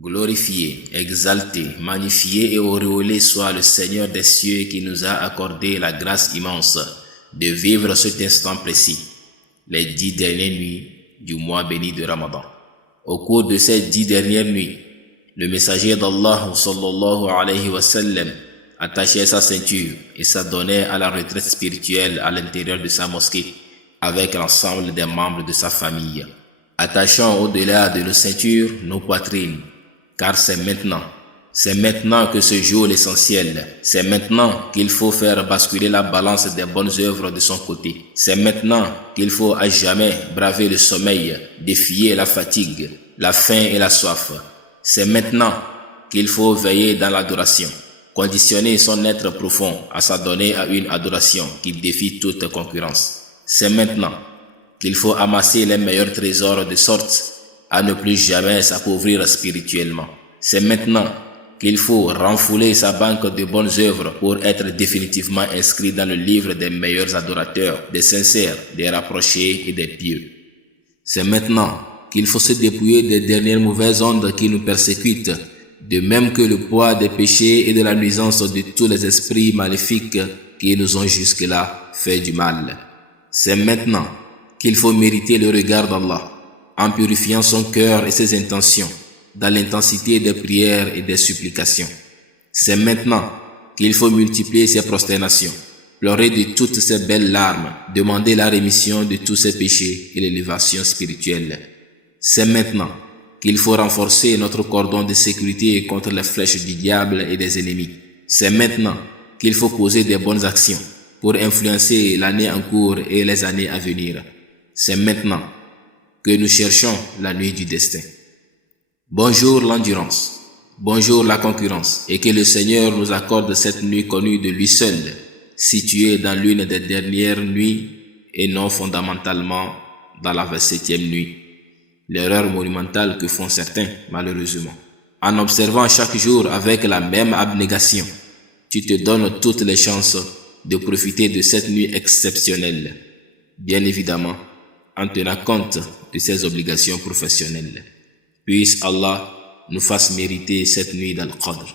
Glorifié, exalté, magnifié et auréolé soit le Seigneur des cieux qui nous a accordé la grâce immense de vivre cet instant précis, les 10 dernières nuits du mois béni de Ramadan. Au cours de ces 10 dernières nuits, le messager d'Allah sallallahu alayhi wa sallam attachait sa ceinture et s'adonnait à la retraite spirituelle à l'intérieur de sa mosquée avec l'ensemble des membres de sa famille, attachant au-delà de nos ceintures nos poitrines. Car c'est maintenant que se joue l'essentiel. C'est maintenant qu'il faut faire basculer la balance des bonnes œuvres de son côté. C'est maintenant qu'il faut à jamais braver le sommeil, défier la fatigue, la faim et la soif. C'est maintenant qu'il faut veiller dans l'adoration, conditionner son être profond à s'adonner à une adoration qui défie toute concurrence. C'est maintenant qu'il faut amasser les meilleurs trésors de sorte à ne plus jamais s'appauvrir spirituellement. C'est maintenant qu'il faut renfouler sa banque de bonnes œuvres pour être définitivement inscrit dans le livre des meilleurs adorateurs, des sincères, des rapprochés et des pieux. C'est maintenant qu'il faut se dépouiller des dernières mauvaises ondes qui nous persécutent, de même que le poids des péchés et de la nuisance de tous les esprits maléfiques qui nous ont jusque-là fait du mal. C'est maintenant qu'il faut mériter le regard d'Allah, en purifiant son cœur et ses intentions, dans l'intensité des prières et des supplications. C'est maintenant qu'il faut multiplier ses prosternations, pleurer de toutes ses belles larmes, demander la rémission de tous ses péchés et l'élévation spirituelle. C'est maintenant qu'il faut renforcer notre cordon de sécurité contre les flèches du diable et des ennemis. C'est maintenant qu'il faut poser des bonnes actions pour influencer l'année en cours et les années à venir. C'est maintenant que nous cherchons la nuit du destin. Bonjour l'endurance, bonjour la concurrence, et que le Seigneur nous accorde cette nuit connue de lui seul, située dans l'une des dernières nuits et non fondamentalement dans la 27e nuit. L'erreur monumentale que font certains, malheureusement. En observant chaque jour avec la même abnégation, tu te donnes toutes les chances de profiter de cette nuit exceptionnelle, bien évidemment en tenant compte de ses obligations professionnelles. Puisse Allah nous fasse mériter cette nuit d'Al-Qadr.